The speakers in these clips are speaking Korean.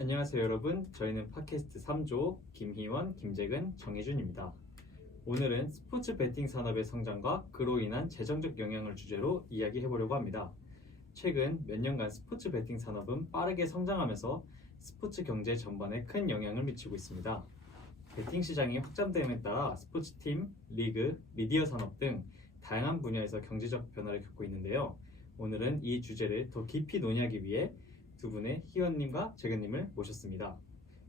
안녕하세요 여러분. 저희는 팟캐스트 3조 김희원, 김재근, 정혜준입니다. 오늘은 스포츠 베팅 산업의 성장과 그로 인한 재정적 영향을 주제로 이야기해보려고 합니다. 최근 몇 년간 스포츠 베팅 산업은 빠르게 성장하면서 스포츠 경제 전반에 큰 영향을 미치고 있습니다. 베팅 시장이 확장됨에 따라 스포츠팀, 리그, 미디어 산업 등 다양한 분야에서 경제적 변화를 겪고 있는데요. 오늘은 이 주제를 더 깊이 논의하기 위해 두 분의 희원님과 재근님을 모셨습니다.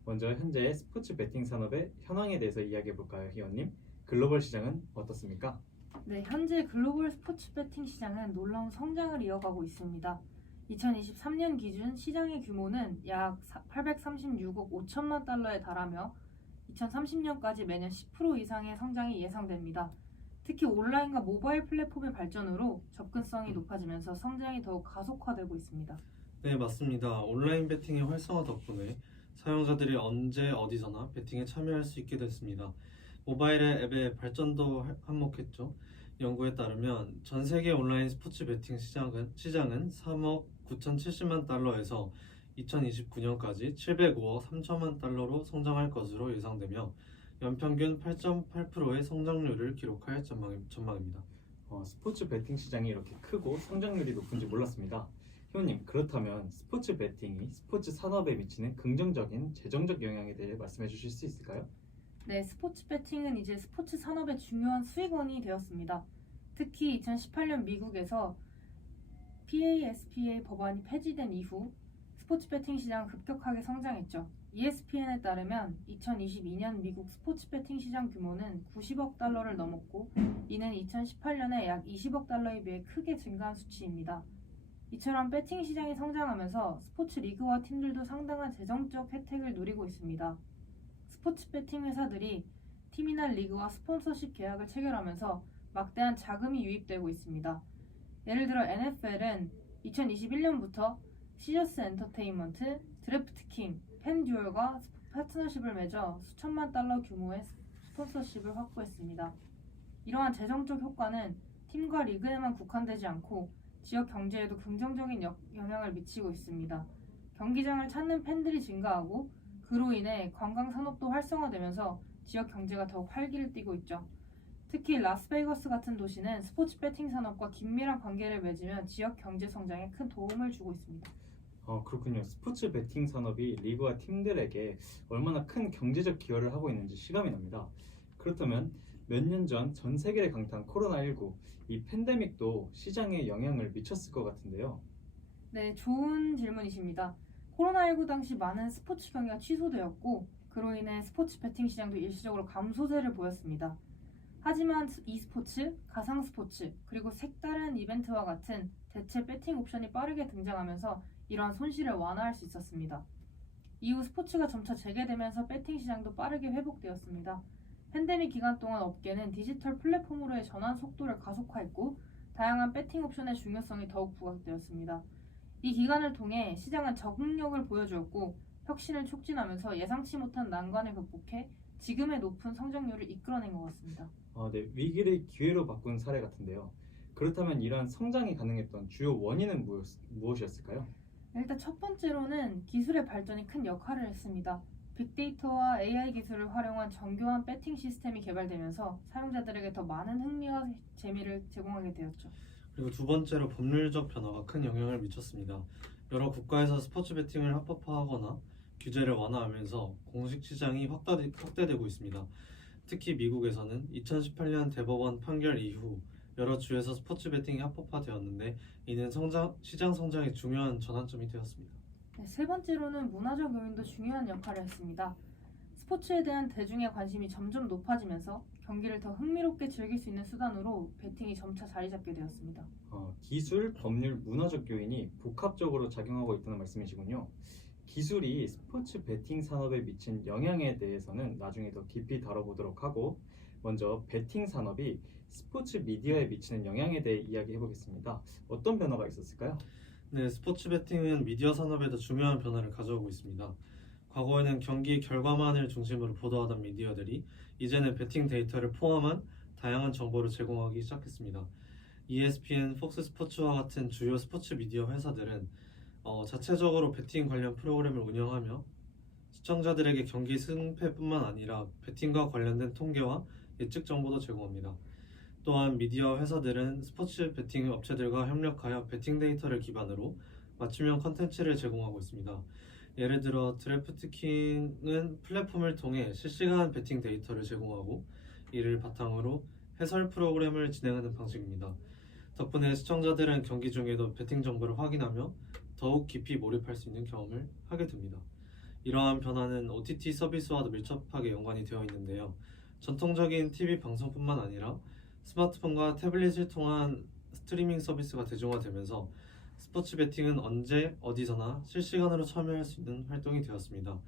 먼저 현재 스포츠 베팅 산업의 현황에 대해서 이야기해 볼까요, 희원님? 글로벌 시장은 어떻습니까? 네, 현재 글로벌 스포츠 베팅 시장은 놀라운 성장을 이어가고 있습니다. 2023년 기준 시장의 규모는 약 836억 5천만 달러에 달하며 2030년까지 매년 10% 이상의 성장이 예상됩니다. 특히 온라인과 모바일 플랫폼의 발전으로 접근성이 높아지면서 성장이 더욱 가속화되고 있습니다. 네, 맞습니다. 온라인 베팅의 활성화 덕분에 사용자들이 언제 어디서나 베팅에 참여할 수 있게 됐습니다. 모바일의 앱의 발전도 한몫했죠. 연구에 따르면 전 세계 온라인 스포츠 베팅 시장은 3억 9,070만 달러에서 2029년까지 705억 3천만 달러로 성장할 것으로 예상되며 연평균 8.8%의 성장률을 기록할 전망입니다. 스포츠 베팅 시장이 이렇게 크고 성장률이 높은지 몰랐습니다. 희원님, 그렇다면 스포츠 베팅이 스포츠 산업에 미치는 긍정적인 재정적 영향에 대해 말씀해 주실 수 있을까요? 네, 스포츠 베팅은 이제 스포츠 산업의 중요한 수익원이 되었습니다. 특히 2018년 미국에서 PASPA 법안이 폐지된 이후 스포츠 베팅 시장은 급격하게 성장했죠. ESPN에 따르면 2022년 미국 스포츠 베팅 시장 규모는 90억 달러를 넘었고 이는 2018년에 약 20억 달러에 비해 크게 증가한 수치입니다. 이처럼 베팅 시장이 성장하면서 스포츠 리그와 팀들도 상당한 재정적 혜택을 누리고 있습니다. 스포츠 베팅 회사들이 팀이나 리그와 스폰서십 계약을 체결하면서 막대한 자금이 유입되고 있습니다. 예를 들어 NFL은 2021년부터 시저스 엔터테인먼트, 드래프트킹, 팬듀얼과 파트너십을 맺어 수천만 달러 규모의 스폰서십을 확보했습니다. 이러한 재정적 효과는 팀과 리그에만 국한되지 않고 지역 경제에도 긍정적인 영향을 미치고 있습니다. 경기장을 찾는 팬들이 증가하고 그로 인해 관광 산업도 활성화되면서 지역 경제가 더욱 활기를 띠고 있죠. 특히 라스베이거스 같은 도시는 스포츠 베팅 산업과 긴밀한 관계를 맺으며 지역 경제 성장에 큰 도움을 주고 있습니다. 그렇군요. 스포츠 베팅 산업이 리그와 팀들에게 얼마나 큰 경제적 기여를 하고 있는지 실감이 납니다. 그렇다면 몇 년 전 세계를 강타한 코로나19, 이 팬데믹도 시장에 영향을 미쳤을 것 같은데요. 네, 좋은 질문이십니다. 코로나19 당시 많은 스포츠 경기가 취소되었고 그로 인해 스포츠 베팅 시장도 일시적으로 감소세를 보였습니다. 하지만 e스포츠, 가상 스포츠, 그리고 색다른 이벤트와 같은 대체 베팅 옵션이 빠르게 등장하면서 이러한 손실을 완화할 수 있었습니다. 이후 스포츠가 점차 재개되면서 베팅 시장도 빠르게 회복되었습니다. 팬데믹 기간 동안 업계는 디지털 플랫폼으로의 전환 속도를 가속화했고 다양한 베팅 옵션의 중요성이 더욱 부각되었습니다. 이 기간을 통해 시장은 적응력을 보여주었고 혁신을 촉진하면서 예상치 못한 난관을 극복해 지금의 높은 성장률을 이끌어낸 것 같습니다. 네, 위기를 기회로 바꾼 사례 같은데요. 그렇다면 이러한 성장이 가능했던 주요 원인은 무엇이었을까요? 일단 첫 번째로는 기술의 발전이 큰 역할을 했습니다. 빅데이터와 AI 기술을 활용한 정교한 배팅 시스템이 개발되면서 사용자들에게 더 많은 흥미와 재미를 제공하게 되었죠. 그리고 두 번째로 법률적 변화가 큰 영향을 미쳤습니다. 여러 국가에서 스포츠 베팅을 합법화하거나 규제를 완화하면서 공식 시장이 확대되고 있습니다. 특히 미국에서는 2018년 대법원 판결 이후 여러 주에서 스포츠 베팅이 합법화되었는데 이는 시장 성장의 중요한 전환점이 되었습니다. 네, 세 번째로는 문화적 요인도 중요한 역할을 했습니다. 스포츠에 대한 대중의 관심이 점점 높아지면서 경기를 더 흥미롭게 즐길 수 있는 수단으로 베팅이 점차 자리 잡게 되었습니다. 기술, 법률, 문화적 요인이 복합적으로 작용하고 있다는 말씀이시군요. 기술이 스포츠 베팅 산업에 미친 영향에 대해서는 나중에 더 깊이 다뤄보도록 하고 먼저 베팅 산업이 스포츠 미디어에 미치는 영향에 대해 이야기해 보겠습니다. 어떤 변화가 있었을까요? 네, 스포츠 베팅은 미디어 산업에도 중요한 변화를 가져오고 있습니다. 과거에는 경기 결과만을 중심으로 보도하던 미디어들이 이제는 베팅 데이터를 포함한 다양한 정보를 제공하기 시작했습니다. ESPN, 폭스 스포츠와 같은 주요 스포츠 미디어 회사들은 자체적으로 베팅 관련 프로그램을 운영하며 시청자들에게 경기 승패뿐만 아니라 베팅과 관련된 통계와 예측 정보도 제공합니다. 또한 미디어 회사들은 스포츠 베팅 업체들과 협력하여 베팅 데이터를 기반으로 맞춤형 컨텐츠를 제공하고 있습니다. 예를 들어 드래프트킹은 플랫폼을 통해 실시간 베팅 데이터를 제공하고 이를 바탕으로 해설 프로그램을 진행하는 방식입니다. 덕분에 시청자들은 경기 중에도 베팅 정보를 확인하며 더욱 깊이 몰입할 수 있는 경험을 하게 됩니다. 이러한 변화는 OTT 서비스와도 밀접하게 연관이 되어 있는데요. 전통적인 TV 방송뿐만 아니라 스마트폰과 태블릿을 통한 스트리밍 서비스가 대중화되면서 스포츠 베팅은 언제 어디서나 실시간으로 참여할 수 있는 활동이 되었습니다.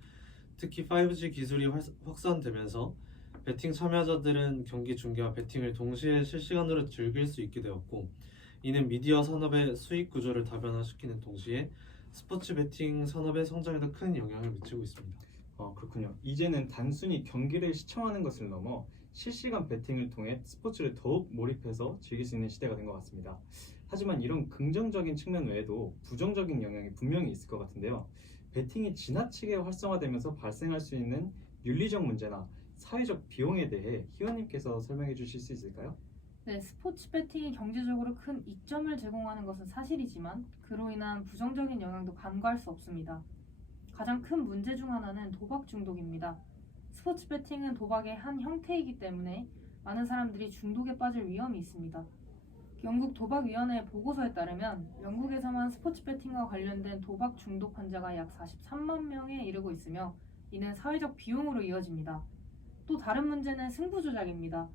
특히 5G 기술이 확산되면서 베팅 참여자들은 경기 중계와 베팅을 동시에 실시간으로 즐길 수 있게 되었고, 이는 미디어 산업의 수익 구조를 다변화시키는 동시에 스포츠 베팅 산업의 성장에도 큰 영향을 미치고 있습니다. 그렇군요. 이제는 단순히 경기를 시청하는 것을 넘어 실시간 베팅을 통해 스포츠를 더욱 몰입해서 즐길 수 있는 시대가 된 것 같습니다. 하지만 이런 긍정적인 측면 외에도 부정적인 영향이 분명히 있을 것 같은데요. 베팅이 지나치게 활성화되면서 발생할 수 있는 윤리적 문제나 사회적 비용에 대해 희원님께서 설명해 주실 수 있을까요? 네, 스포츠 베팅이 경제적으로 큰 이점을 제공하는 것은 사실이지만 그로 인한 부정적인 영향도 간과할 수 없습니다. 가장 큰 문제 중 하나는 도박 중독입니다. 스포츠 베팅은 도박의 한 형태이기 때문에 많은 사람들이 중독에 빠질 위험이 있습니다. 영국 도박위원회 보고서에 따르면 영국에서만 스포츠 베팅과 관련된 도박 중독 환자가 약 43만 명에 이르고 있으며 이는 사회적 비용으로 이어집니다. 또 다른 문제는 승부 조작입니다.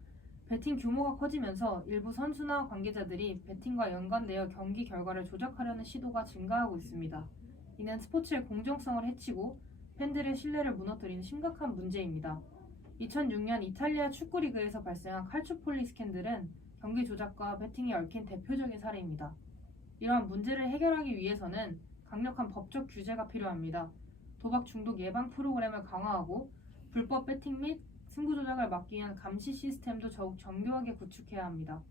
베팅 규모가 커지면서 일부 선수나 관계자들이 베팅과 연관되어 경기 결과를 조작하려는 시도가 증가하고 있습니다. 이는 스포츠의 공정성을 해치고 팬들의 신뢰를 무너뜨리는 심각한 문제입니다. 2006년 이탈리아 축구리그에서 발생한 칼초폴리 스캔들은 경기 조작과 베팅이 얽힌 대표적인 사례입니다. 이러한 문제를 해결하기 위해서는 강력한 법적 규제가 필요합니다. 도박 중독 예방 프로그램을 강화하고 불법 베팅 및 승부 조작을 막기 위한 감시 시스템도 더욱 정교하게 구축해야 합니다.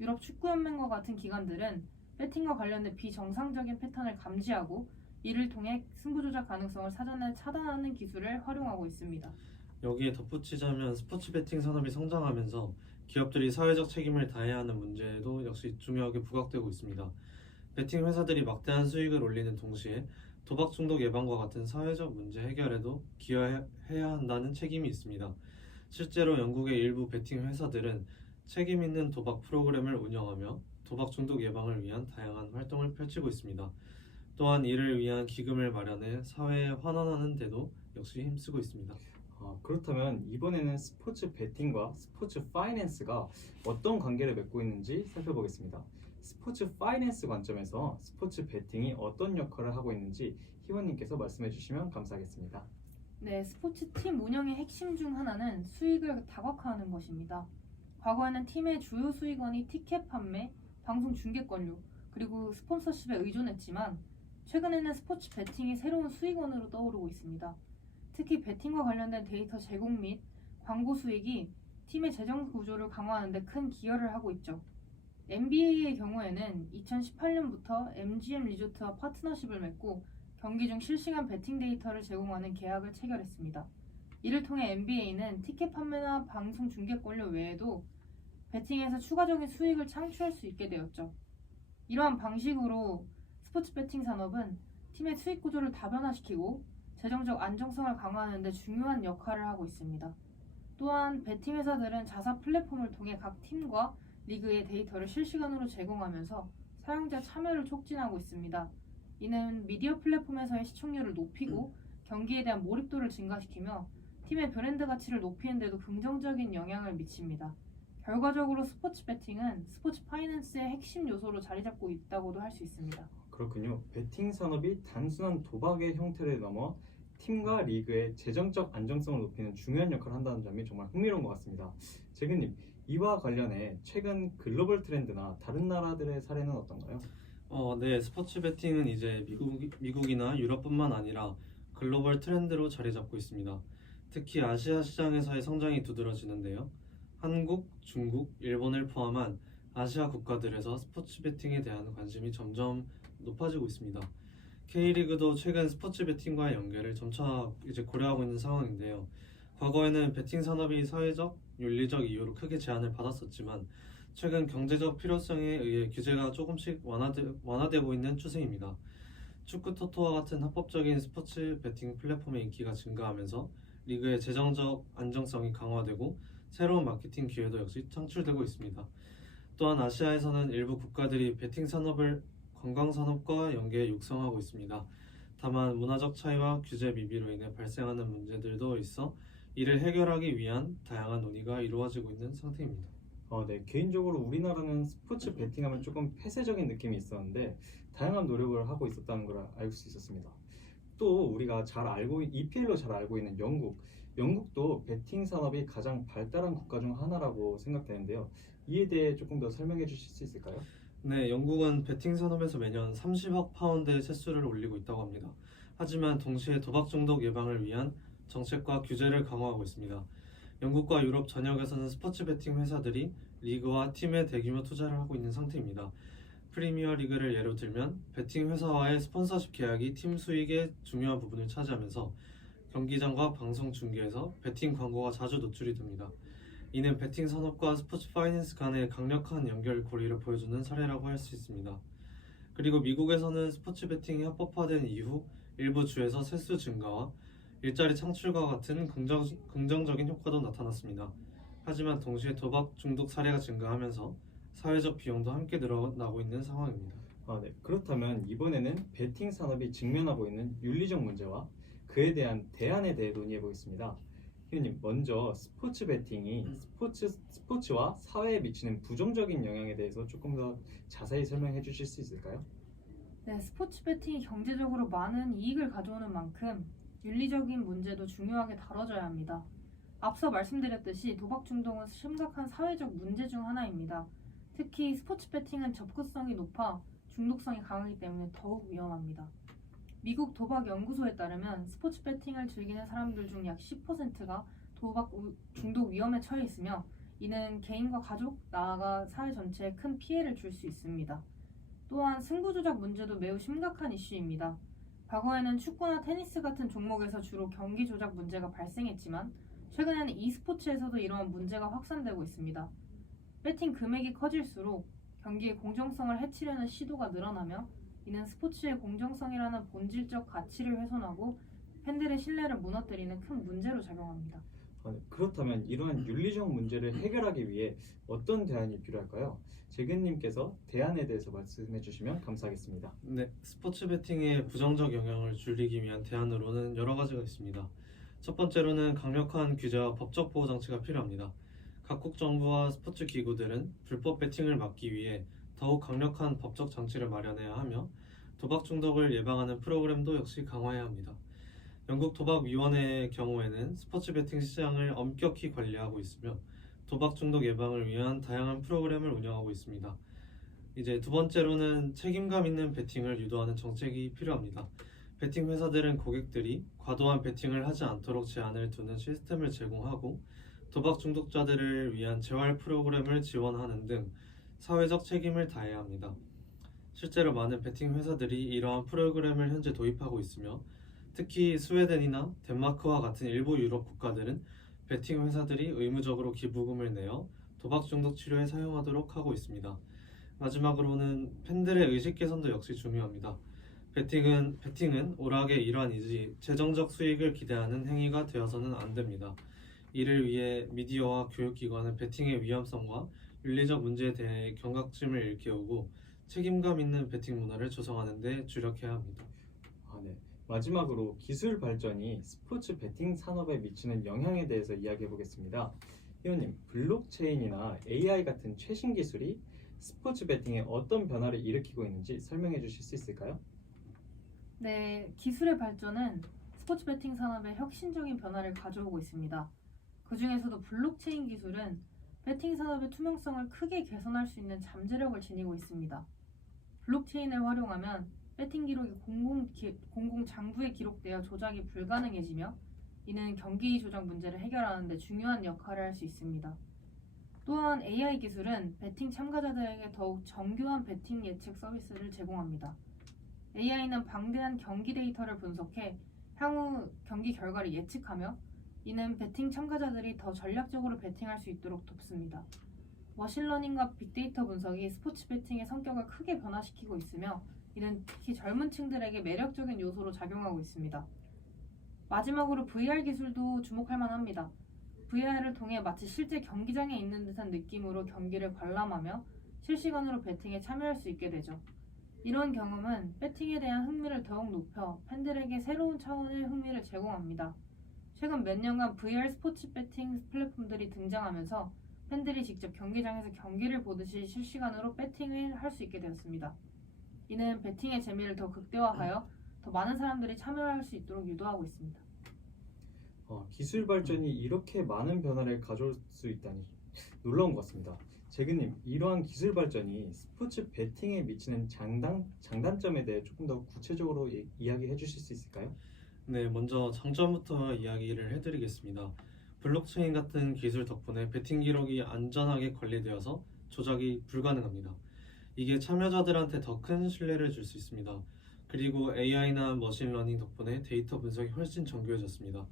유럽 축구연맹과 같은 기관들은 베팅과 관련된 비정상적인 패턴을 감지하고 이를 통해 승부 조작 가능성을 사전에 차단하는 기술을 활용하고 있습니다. 여기에 덧붙이자면 스포츠 베팅 산업이 성장하면서 기업들이 사회적 책임을 다해야 하는 문제도 역시 중요하게 부각되고 있습니다. 베팅 회사들이 막대한 수익을 올리는 동시에 도박 중독 예방과 같은 사회적 문제 해결에도 기여해야 한다는 책임이 있습니다. 실제로 영국의 일부 베팅 회사들은 책임 있는 도박 프로그램을 운영하며 도박 중독 예방을 위한 다양한 활동을 펼치고 있습니다. 또한 이를 위한 기금을 마련해 사회에 환원하는 데도 역시 힘쓰고 있습니다. 그렇다면 이번에는 스포츠 베팅과 스포츠 파이낸스가 어떤 관계를 맺고 있는지 살펴보겠습니다. 스포츠 파이낸스 관점에서 스포츠 베팅이 어떤 역할을 하고 있는지 희원님께서 말씀해 주시면 감사하겠습니다. 네, 스포츠 팀 운영의 핵심 중 하나는 수익을 다각화하는 것입니다. 과거에는 팀의 주요 수익원이 티켓 판매, 방송 중계권료, 그리고 스폰서십에 의존했지만 최근에는 스포츠 베팅이 새로운 수익원으로 떠오르고 있습니다. 특히 베팅과 관련된 데이터 제공 및 광고 수익이 팀의 재정 구조를 강화하는 데 큰 기여를 하고 있죠. NBA의 경우에는 2018년부터 MGM 리조트와 파트너십을 맺고 경기 중 실시간 베팅 데이터를 제공하는 계약을 체결했습니다. 이를 통해 NBA는 티켓 판매나 방송 중계권료 외에도 베팅에서 추가적인 수익을 창출할 수 있게 되었죠. 이러한 방식으로 스포츠 베팅 산업은 팀의 수익 구조를 다변화시키고 재정적 안정성을 강화하는 데 중요한 역할을 하고 있습니다. 또한 베팅 회사들은 자사 플랫폼을 통해 각 팀과 리그의 데이터를 실시간으로 제공하면서 사용자 참여를 촉진하고 있습니다. 이는 미디어 플랫폼에서의 시청률을 높이고 경기에 대한 몰입도를 증가시키며 팀의 브랜드 가치를 높이는 데도 긍정적인 영향을 미칩니다. 결과적으로 스포츠 베팅은 스포츠 파이낸스의 핵심 요소로 자리 잡고 있다고도 할 수 있습니다. 그렇군요. 베팅 산업이 단순한 도박의 형태를 넘어 팀과 리그의 재정적 안정성을 높이는 중요한 역할을 한다는 점이 정말 흥미로운 것 같습니다. 재근님, 이와 관련해 최근 글로벌 트렌드나 다른 나라들의 사례는 어떤가요? 네, 스포츠 베팅은 이제 미국이나 유럽뿐만 아니라 글로벌 트렌드로 자리 잡고 있습니다. 특히 아시아 시장에서의 성장이 두드러지는데요. 한국, 중국, 일본을 포함한 아시아 국가들에서 스포츠 베팅에 대한 관심이 점점 높아지고 있습니다. K리그도 최근 스포츠 베팅과의 연계를 점차 이제 고려하고 있는 상황인데요. 과거에는 베팅 산업이 사회적, 윤리적 이유로 크게 제한을 받았었지만 최근 경제적 필요성에 의해 규제가 조금씩 완화되고 있는 추세입니다. 축구 토토와 같은 합법적인 스포츠 베팅 플랫폼의 인기가 증가하면서 리그의 재정적 안정성이 강화되고 새로운 마케팅 기회도 역시 창출되고 있습니다. 또한 아시아에서는 일부 국가들이 베팅 산업을 관광 산업과 연계해 육성하고 있습니다. 다만 문화적 차이와 규제 미비로 인해 발생하는 문제들도 있어 이를 해결하기 위한 다양한 논의가 이루어지고 있는 상태입니다. 네. 개인적으로 우리나라는 스포츠 베팅하면 조금 폐쇄적인 느낌이 있었는데 다양한 노력을 하고 있었다는 걸 알 수 있었습니다. 또 우리가 EPL로 잘 알고 있는 영국도 베팅 산업이 가장 발달한 국가 중 하나라고 생각되는데요. 이에 대해 조금 더 설명해 주실 수 있을까요? 네, 영국은 베팅 산업에서 매년 30억 파운드의 세수를 올리고 있다고 합니다. 하지만 동시에 도박 중독 예방을 위한 정책과 규제를 강화하고 있습니다. 영국과 유럽 전역에서는 스포츠 베팅 회사들이 리그와 팀에 대규모 투자를 하고 있는 상태입니다. 프리미어 리그를 예로 들면 베팅 회사와의 스폰서십 계약이 팀 수익의 중요한 부분을 차지하면서 경기장과 방송 중계에서 베팅 광고가 자주 노출이 됩니다. 이는 베팅 산업과 스포츠 파이낸스 간의 강력한 연결고리를 보여주는 사례라고 할 수 있습니다. 그리고 미국에서는 스포츠 베팅이 합법화된 이후 일부 주에서 세수 증가와 일자리 창출과 같은 긍정적인 효과도 나타났습니다. 하지만 동시에 도박 중독 사례가 증가하면서 사회적 비용도 함께 늘어나고 있는 상황입니다. 네. 그렇다면 이번에는 베팅 산업이 직면하고 있는 윤리적 문제와 그에 대한 대안에 대해 논의해 보겠습니다. 희우님, 먼저 스포츠 베팅이 스포츠와 사회에 미치는 부정적인 영향에 대해서 조금 더 자세히 설명해 주실 수 있을까요? 네, 스포츠 베팅이 경제적으로 많은 이익을 가져오는 만큼 윤리적인 문제도 중요하게 다뤄져야 합니다. 앞서 말씀드렸듯이 도박 중독은 심각한 사회적 문제 중 하나입니다. 특히 스포츠 베팅은 접근성이 높아 중독성이 강하기 때문에 더욱 위험합니다. 미국 도박 연구소에 따르면 스포츠 베팅을 즐기는 사람들 중 약 10%가 도박 중독 위험에 처해 있으며 이는 개인과 가족, 나아가 사회 전체에 큰 피해를 줄 수 있습니다. 또한 승부 조작 문제도 매우 심각한 이슈입니다. 과거에는 축구나 테니스 같은 종목에서 주로 경기 조작 문제가 발생했지만 최근에는 e스포츠에서도 이러한 문제가 확산되고 있습니다. 배팅 금액이 커질수록 경기의 공정성을 해치려는 시도가 늘어나며 이는 스포츠의 공정성이라는 본질적 가치를 훼손하고 팬들의 신뢰를 무너뜨리는 큰 문제로 작용합니다. 네. 그렇다면 이러한 윤리적 문제를 해결하기 위해 어떤 대안이 필요할까요? 재근님께서 대안에 대해서 말씀해 주시면 감사하겠습니다. 네, 스포츠 베팅의 부정적 영향을 줄이기 위한 대안으로는 여러 가지가 있습니다. 첫 번째로는 강력한 규제와 법적 보호 장치가 필요합니다. 각국 정부와 스포츠 기구들은 불법 베팅을 막기 위해 더욱 강력한 법적 장치를 마련해야 하며 도박 중독을 예방하는 프로그램도 역시 강화해야 합니다. 영국 도박위원회의 경우에는 스포츠 베팅 시장을 엄격히 관리하고 있으며 도박 중독 예방을 위한 다양한 프로그램을 운영하고 있습니다. 이제 두 번째로는 책임감 있는 베팅을 유도하는 정책이 필요합니다. 베팅 회사들은 고객들이 과도한 베팅을 하지 않도록 제한을 두는 시스템을 제공하고 도박 중독자들을 위한 재활 프로그램을 지원하는 등 사회적 책임을 다해야 합니다. 실제로 많은 베팅 회사들이 이러한 프로그램을 현재 도입하고 있으며 특히 스웨덴이나 덴마크와 같은 일부 유럽 국가들은 베팅 회사들이 의무적으로 기부금을 내어 도박 중독 치료에 사용하도록 하고 있습니다. 마지막으로는 팬들의 의식 개선도 역시 중요합니다. 베팅은 오락의 일환이지 재정적 수익을 기대하는 행위가 되어서는 안 됩니다. 이를 위해 미디어와 교육기관은 베팅의 위험성과 윤리적 문제에 대해 경각심을 일깨우고 책임감 있는 베팅 문화를 조성하는 데 주력해야 합니다. 네. 마지막으로 기술 발전이 스포츠 베팅 산업에 미치는 영향에 대해서 이야기해 보겠습니다. 희원님, 블록체인이나 AI 같은 최신 기술이 스포츠 베팅에 어떤 변화를 일으키고 있는지 설명해 주실 수 있을까요? 네, 기술의 발전은 스포츠 베팅 산업에 혁신적인 변화를 가져오고 있습니다. 그 중에서도 블록체인 기술은 베팅 산업의 투명성을 크게 개선할 수 있는 잠재력을 지니고 있습니다. 블록체인을 활용하면 베팅 기록이 공공 장부에 기록되어 조작이 불가능해지며 이는 경기 조작 문제를 해결하는 데 중요한 역할을 할 수 있습니다. 또한 AI 기술은 베팅 참가자들에게 더욱 정교한 베팅 예측 서비스를 제공합니다. AI는 방대한 경기 데이터를 분석해 향후 경기 결과를 예측하며 이는 베팅 참가자들이 더 전략적으로 베팅할 수 있도록 돕습니다. 머신러닝과 빅데이터 분석이 스포츠 베팅의 성격을 크게 변화시키고 있으며 이는 특히 젊은 층들에게 매력적인 요소로 작용하고 있습니다. 마지막으로 VR 기술도 주목할 만합니다. VR을 통해 마치 실제 경기장에 있는 듯한 느낌으로 경기를 관람하며 실시간으로 베팅에 참여할 수 있게 되죠. 이런 경험은 배팅에 대한 흥미를 더욱 높여 팬들에게 새로운 차원의 흥미를 제공합니다. 최근 몇 년간 VR 스포츠 배팅 플랫폼들이 등장하면서 팬들이 직접 경기장에서 경기를 보듯이 실시간으로 배팅을 할 수 있게 되었습니다. 이는 배팅의 재미를 더 극대화하여 더 많은 사람들이 참여할 수 있도록 유도하고 있습니다. 기술 발전이 이렇게 많은 변화를 가져올 수 있다니 놀라운 것 같습니다. 재근님, 이러한 기술 발전이 스포츠 베팅에 미치는 장단점에 대해 조금 더 구체적으로 이야기해 주실 수 있을까요? 네, 먼저 장점부터 이야기를 해드리겠습니다. 블록체인 같은 기술 덕분에 베팅 기록이 안전하게 관리되어서 조작이 불가능합니다. 이게 참여자들한테 더 큰 신뢰를 줄 수 있습니다. 그리고 AI나 머신러닝 덕분에 데이터 분석이 훨씬 정교해졌습니다.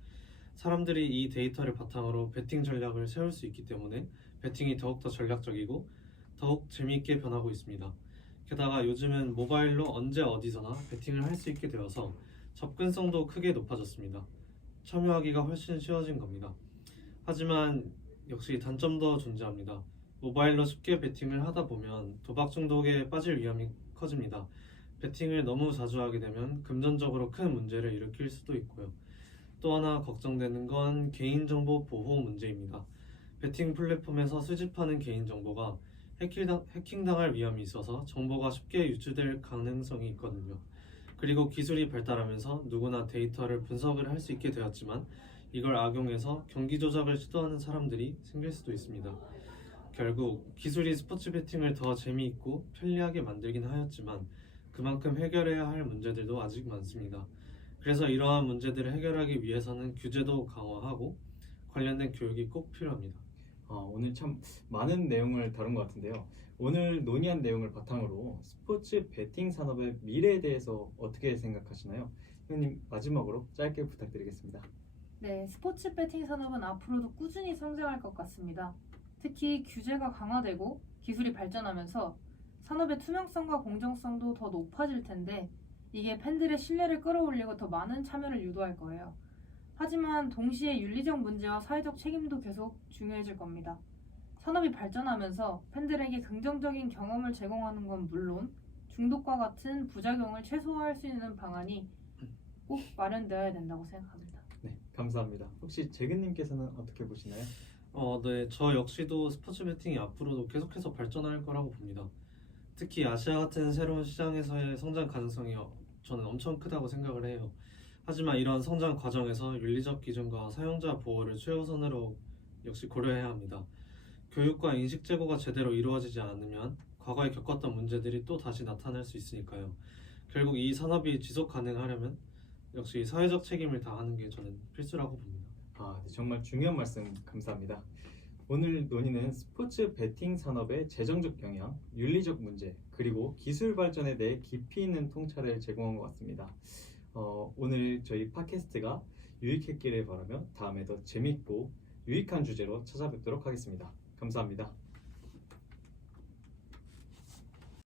사람들이 이 데이터를 바탕으로 베팅 전략을 세울 수 있기 때문에 베팅이 더욱더 전략적이고 더욱 재미있게 변하고 있습니다. 게다가 요즘은 모바일로 언제 어디서나 베팅을 할 수 있게 되어서 접근성도 크게 높아졌습니다. 참여하기가 훨씬 쉬워진 겁니다. 하지만 역시 단점도 존재합니다. 모바일로 쉽게 베팅을 하다 보면 도박 중독에 빠질 위험이 커집니다. 베팅을 너무 자주 하게 되면 금전적으로 큰 문제를 일으킬 수도 있고요. 또 하나 걱정되는 건 개인정보 보호 문제입니다. 베팅 플랫폼에서 수집하는 개인정보가 해킹당할 위험이 있어서 정보가 쉽게 유출될 가능성이 있거든요. 그리고 기술이 발달하면서 누구나 데이터를 분석을 할 수 있게 되었지만 이걸 악용해서 경기 조작을 시도하는 사람들이 생길 수도 있습니다. 결국 기술이 스포츠 베팅을 더 재미있고 편리하게 만들긴 하였지만 그만큼 해결해야 할 문제들도 아직 많습니다. 그래서 이러한 문제들을 해결하기 위해서는 규제도 강화하고 관련된 교육이 꼭 필요합니다. 오늘 참 많은 내용을 다룬 것 같은데요. 오늘 논의한 내용을 바탕으로 스포츠 베팅 산업의 미래에 대해서 어떻게 생각하시나요? 형님, 마지막으로 짧게 부탁드리겠습니다. 네, 스포츠 배팅 산업은 앞으로도 꾸준히 성장할 것 같습니다. 특히 규제가 강화되고 기술이 발전하면서 산업의 투명성과 공정성도 더 높아질 텐데 이게 팬들의 신뢰를 끌어올리고 더 많은 참여를 유도할 거예요. 하지만 동시에 윤리적 문제와 사회적 책임도 계속 중요해질 겁니다. 산업이 발전하면서 팬들에게 긍정적인 경험을 제공하는 건 물론 중독과 같은 부작용을 최소화할 수 있는 방안이 꼭 마련되어야 된다고 생각합니다. 네, 감사합니다. 혹시 재근님께서는 어떻게 보시나요? 네, 저 역시도 스포츠 베팅이 앞으로도 계속해서 발전할 거라고 봅니다. 특히 아시아 같은 새로운 시장에서의 성장 가능성이 저는 엄청 크다고 생각을 해요. 하지만 이런 성장 과정에서 윤리적 기준과 사용자 보호를 최우선으로 역시 고려해야 합니다. 교육과 인식 제고가 제대로 이루어지지 않으면 과거에 겪었던 문제들이 또 다시 나타날 수 있으니까요. 결국 이 산업이 지속 가능하려면 역시 사회적 책임을 다하는 게 저는 필수라고 봅니다. 네, 정말 중요한 말씀 감사합니다. 오늘 논의는 스포츠 베팅 산업의 재정적 영향, 윤리적 문제, 그리고 기술 발전에 대해 깊이 있는 통찰을 제공한 것 같습니다. 오늘 저희 팟캐스트가 유익했기를 바라며 다음에 더 재밌고 유익한 주제로 찾아뵙도록 하겠습니다. 감사합니다.